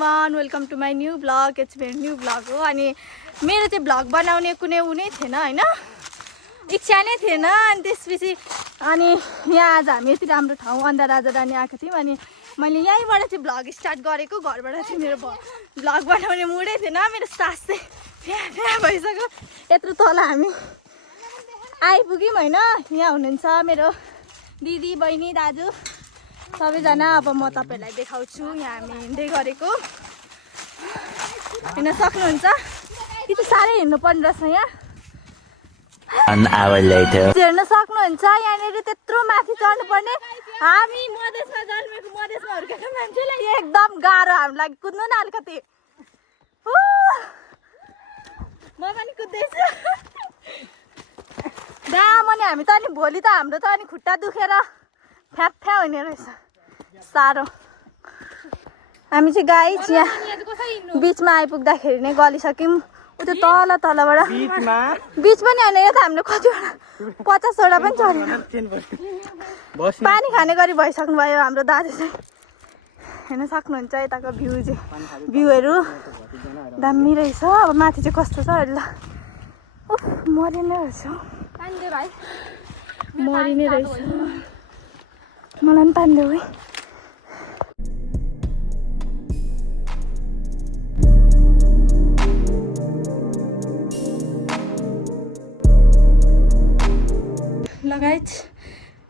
everyone welcome to my new blog it's मेरो new blog हो अनि मेरो चाहिँ ब्लग बनाउने कुनै उनी थिएन हैन इच्छा नै थिएन अनि त्यसपछि अनि यहाँ आज हामी यति राम्रो ठाउँ अन्धा राजा रानी आएको थियौँ अनि मैले यहीँबाट चाहिँ ब्लग स्टार्ट गरेको घरबाट चाहिँ मेरो ब्लग बनाउने मुडै थिएन मेरो सास चाहिँ फ्या भइसक्यो यत्रो तल हामी आइपुग्यौँ हैन यहाँ हुनुहुन्छ मेरो दिदी बहिनी दाजु सबैजना अब म तपाईहरुलाई देखाउँछु यहाँ हामी हिँड्दै गरेको हेर्न सक्नुहुन्छ कि त साह्रै हिँड्नु पर्ने रहेछ यहाँ हेर्न सक्नुहुन्छ यहाँनिर त्यत्रो माथि चढ्नु पर्ने हामी मधेसमा जन्मेको मधेसमा हुर्केको मान्छेलाई एकदम गाह्रो हामीलाई कुद्नु न अलिकति म पनि कुद्दैछु दामने हामी त अनि भोलि त हाम्रो त अनि खुट्टा दुखेर फ्याफ्या हुने रहेछ साह्रो हामी चाहिँ गाइस यहाँ बिचमा आइपुग्दाखेरि नै गलिसक्यौँ उता तल तलबाट बिच पनि होइन यो त हामीले कतिवटा 50वटा पनि चढ्यो पानी खाने गरी भइसक्नु भयो हाम्रो दाजु चाहिँ हेर्न सक्नुहुन्छ यताको भ्यू चाहिँ भ्यूहरू दामी रहेछ अब माथि चाहिँ कस्तो छ ल उफ मरिने रहेछ मरिने रहेछ मलाई पनि पानी देऊ है लगायत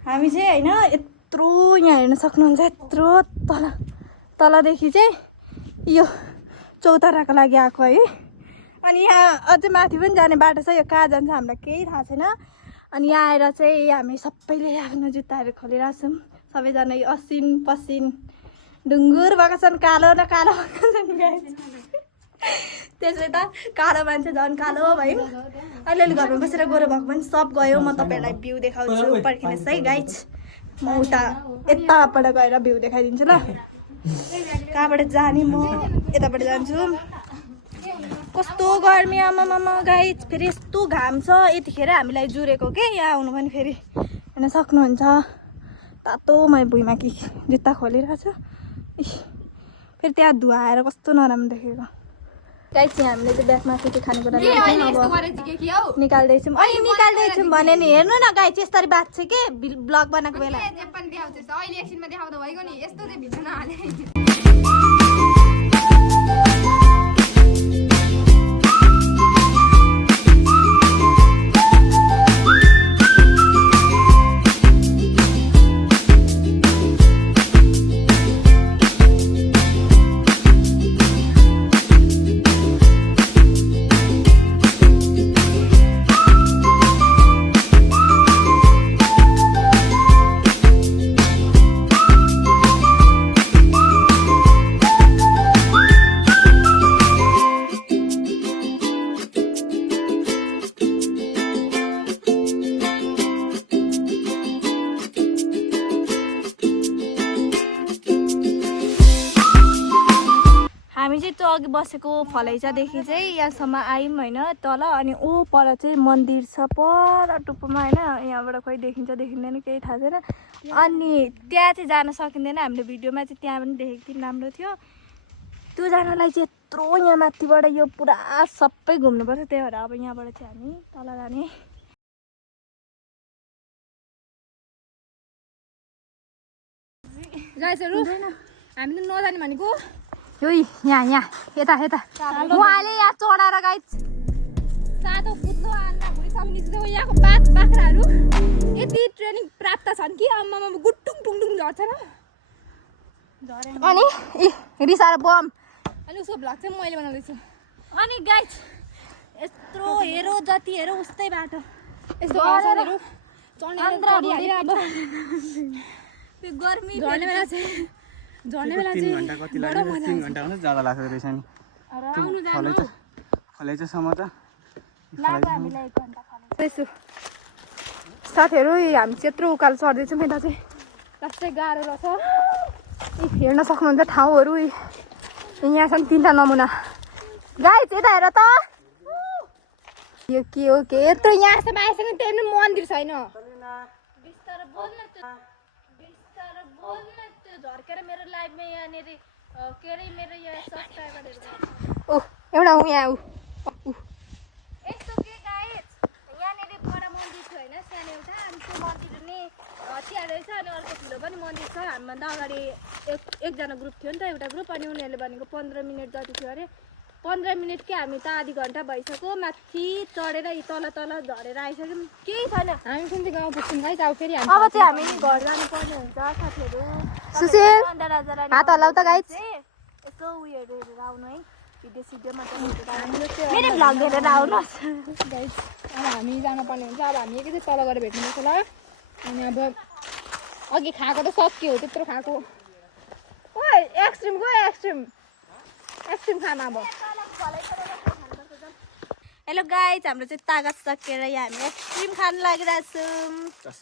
हामी चाहिँ होइन यत्रो यहाँ हेर्न सक्नुहुन्छ यत्रो तलदेखि चाहिँ यो चौताराको लागि आएको है अनि यहाँ अझै माथि पनि जाने बाटो छ यो कहाँ जान्छ हामीलाई केही थाहा छैन अनि यहाँ आएर चाहिँ हामी सबैले आफ्नो जुत्ताहरू खोलेर छौँ सबैजना यो असिन पसिन ढुङ्गुर भएको छन् कालो न कालो भएको छन् त्यसले त कालो मान्छे झन् कालो भयो अलिअलि घरमा बसेर गोरो भएको पनि सब गयो म तपाईँहरूलाई भ्यू देखाउँछु पर्खिनुहोस् है गाइज म उता यताबाट गएर भ्यू देखाइदिन्छु ल कहाँबाट जाने म यताबाट जान्छु कस्तो गर्मी आमामा गाइज फेरि यस्तो घाम छ यतिखेर हामीलाई जुरेको के यहाँ आउनु पनि फेरि हेर्न सक्नुहुन्छ तातो मैले भुइँमा कि जुत्ता खोलिरहेको छु फेरि त्यहाँ धुवाएर कस्तो नराम्रो देखेको गाइस चाहिँ हामीले चाहिँ ब्यागमा के खानेकुरा निकाल्दैछौँ अहिले निकाल्दैछौँ भने नि हेर्नु न गाइस यसरी बात छ के ब्लग बनाएको बेला हामी चाहिँ त्यो अघि बसेको फलैचादेखि चाहिँ यहाँसम्म आयौँ होइन तल अनि ऊ पर चाहिँ मन्दिर छ पर टुप्पोमा होइन यहाँबाट खोइ देखिन्छ देखिँदैन केही थाहा छैन अनि त्यहाँ चाहिँ जान सकिँदैन हामीले भिडियोमा चाहिँ त्यहाँ पनि देखेको थियौँ राम्रो थियो त्यो जानलाई चाहिँ यत्रो यहाँ माथिबाट यो पुरा सबै घुम्नुपर्छ त्यही भएर अब यहाँबाट चाहिँ हामी तल जाने हामी त नजाने भनेको यो यहाँ यता उहाँले यहाँ चढाएर गाइस सातो पुत्लो आन्दा भुँडीसम्म निस्केको यहाँको बाख्राहरू यति ट्रेनिङ प्राप्त छन् कि आम्मामा गुट्टुङ टुङटुङ झर्छ न अनि रिसाएर बम अनि उसको भ्लग चाहिँ मैले बनाउँदैछु अनि गाइस यत्रो हेरो जति हेरो उस्तै बाटो यस्तो असरहरू चढ्ने गर्मी झर्ने बेला चाहिँ झर्ने बेला चाहिँ 3 घण्टा कति लाग्यो 3 घण्टा हुन्छ ज्यादा लाग्छ रहेछ नि फलेचासम्म त लाग्यो हामीलाई 1 घण्टा फलेछु साथीहरू हामी चाहिँ यत्रो उकालो चढ्दैछौँ यता चाहिँ कस्तै गाह्रो रहेछ हेर्न सक्नुहुन्छ ठाउँहरू यहाँ छन् 3टा नमुना गाइस यता हेर त यो के हो के यत्रो यहाँसम्म आइसक्यो त्यही पनि मन्दिर छैन बिस्तारै बोल्न त्यो झर्केर मेरो लाइफमा यहाँनिर के अरे मेरो यहाँ सब्सक्राइबरहरु ऊ एउटा ऊ यहाँ ऊ यस्तो के गाइस यहाँनेरि बडा मन्दिर छ हैन सानो एउटा अनि त्यो मन्दिर नि त्यहाँ रहेछ अनि अर्को ठुलो पनि मन्दिर छ हामीभन्दा अगाडि एकजना ग्रुप थियो नि त एउटा ग्रुप अनि उनीहरूले भनेको 15 मिनट जति थियो अरे 15 मिनट के हामी त आधी घन्टा भइसक्यो माथि चढेर तल तल झरेर आइसक्यौँ केही छैन हामी पनि गाउँ पुग्छौँ गाइस अब फेरि अब चाहिँ हामी घर जानुपर्ने हुन्छ साथीहरू सुशील राजा रानी हात हल्लाउ त गाइस यसो उयोहरू हेरेर आउनु है भिडियो सिडियोमा चाहिँ मेरो भ्लग हेरेर आउनुहोस् गाइस अब हामी जानुपर्ने हुन्छ अब हामी एकैचोटि तल गएर भेट्नुपर्छ ल अनि अब अघि खाएको त सक्यो त्यत्रो खाएको ओइ एक्सट्रिम गयो एक्सट्रिम खाना अब हेलो गाइज हाम्रो चाहिँ तागत सकेर यहाँ हामी आइसक्रिम खान लागिरहेको छौँ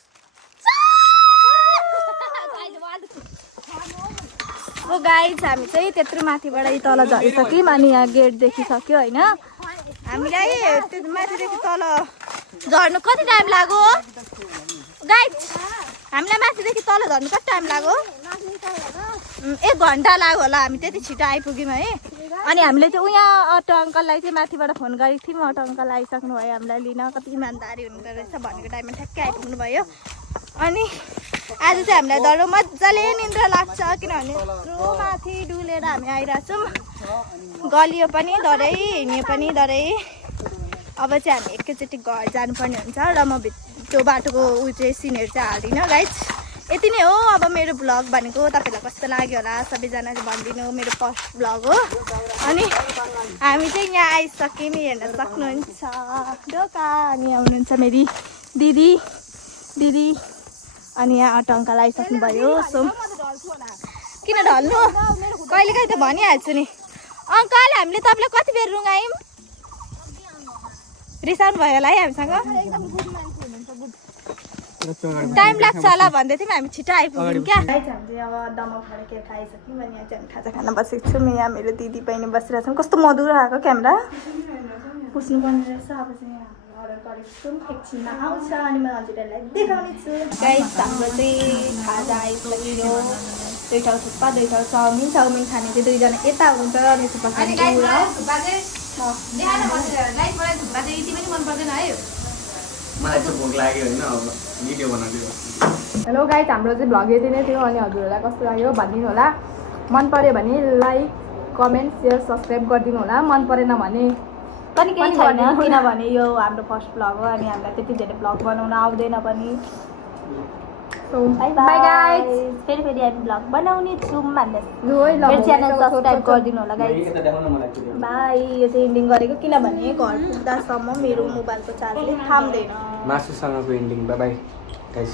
ओ गाइज हामी चाहिँ त्यत्रो माथिबाट तल झरिसक्यौँ अनि यहाँ गेट देखिसक्यो होइन हामीलाई त्यो माथिदेखि तल झर्नु कति टाइम लाग्यो गाइज हामीलाई माथिदेखि तल झर्नु कति टाइम लाग्यो 1 घन्टा लाग्यो होला हामी त्यति छिटो आइपुग्यौँ है अनि हामीले चाहिँ उहाँ अटो अङ्कललाई चाहिँ माथिबाट फोन गरेको थियौँ अटो अङ्कल आइसक्नु भयो हामीलाई लिन कति इमान्दारी हुनुहुँदो रहेछ भनेको टाइममा ठ्याक्कै आइपुग्नु भयो अनि आज चाहिँ हामीलाई डर मजाले निन्द्रा लाग्छ किनभने यत्रो माथि डुलेर हामी आइरहेछौँ गलियो पनि डरै हिँड्यो पनि डरै अब चाहिँ हामी एकैचोटि घर जानुपर्ने हुन्छ र म त्यो बाटोको ऊ चाहिँ सिनहरू चाहिँ हाल्दिनँ गाइज यति नै हो अब मेरो भ्लग भनेको तपाईँलाई कस्तो लाग्यो होला सबैजनाले भनिदिनु मेरो फर्स्ट भ्लग हो अनि हामी चाहिँ यहाँ आइसक्यौँ हेर्न सक्नुहुन्छ ढोका अनि आउनुहुन्छ मेरी दिदी अनि यहाँ अटो अङ्कल आइसक्नुभयो सो किन ढल्नु कहिलेकाहीँ त भनिहाल्छु नि अङ्कल हामीले तपाईँलाई कति बेर रुँगायौँ रिसाउनु भयो होला है हामीसँग टाइम लाग्छ होला भन्दै थियौँ हामी छिटो आइपुग्यौँ क्या हामीले अब दमाउ फर्केर खाइसक्यौँ अनि यहाँ चाहिँ हामी खाजा खान बसेको छौँ यहाँ मेरो दिदी बहिनी बसिरहेको छौँ कस्तो मधुरो आएको क्यामेरा पुस्नुपर्ने रहेछ अब चाहिँ हामी अर्डर गरेको छौँ एकछिनमा आउँछ अनि म हजुरहरूलाई देखाउने छु गाइस हाम्रो चाहिँ खाजा आइसक्यो 2 ठाउँ थुक्पा 2 ठाउँ चाउमिन खाने चाहिँ 2 जना यता हुनुहुन्छ अनि थुक्पा खाने मलाई चाहिँ भोक लाग्यो होइन अब भिडियो बनाउँदै हेलो गाइस हाम्रो चाहिँ भ्लग यति नै थियो अनि हजुरहरूलाई कस्तो लाग्यो भनिदिनु होला मन पर्यो भने लाइक कमेन्ट सेयर सब्सक्राइब गरिदिनु होला मन परेन भने पनि केही छैन किनभने यो हाम्रो फर्स्ट भ्लग हो अनि हामीलाई त्यति धेरै भ्लग बनाउन आउँदैन पनि बाई गाइस फेरि हामी भ्लग बनाउने छौँ भन्दै मेरो च्यानल सब्सक्राइब गरिदिनु होला गाइस बाई यो चाहिँ इन्डिङ गरेको किनभने घर पुग्दासम्म मेरो मोबाइलको चार्जले थाम्दैन मासुसँगको इन्डिङ बाई गाइस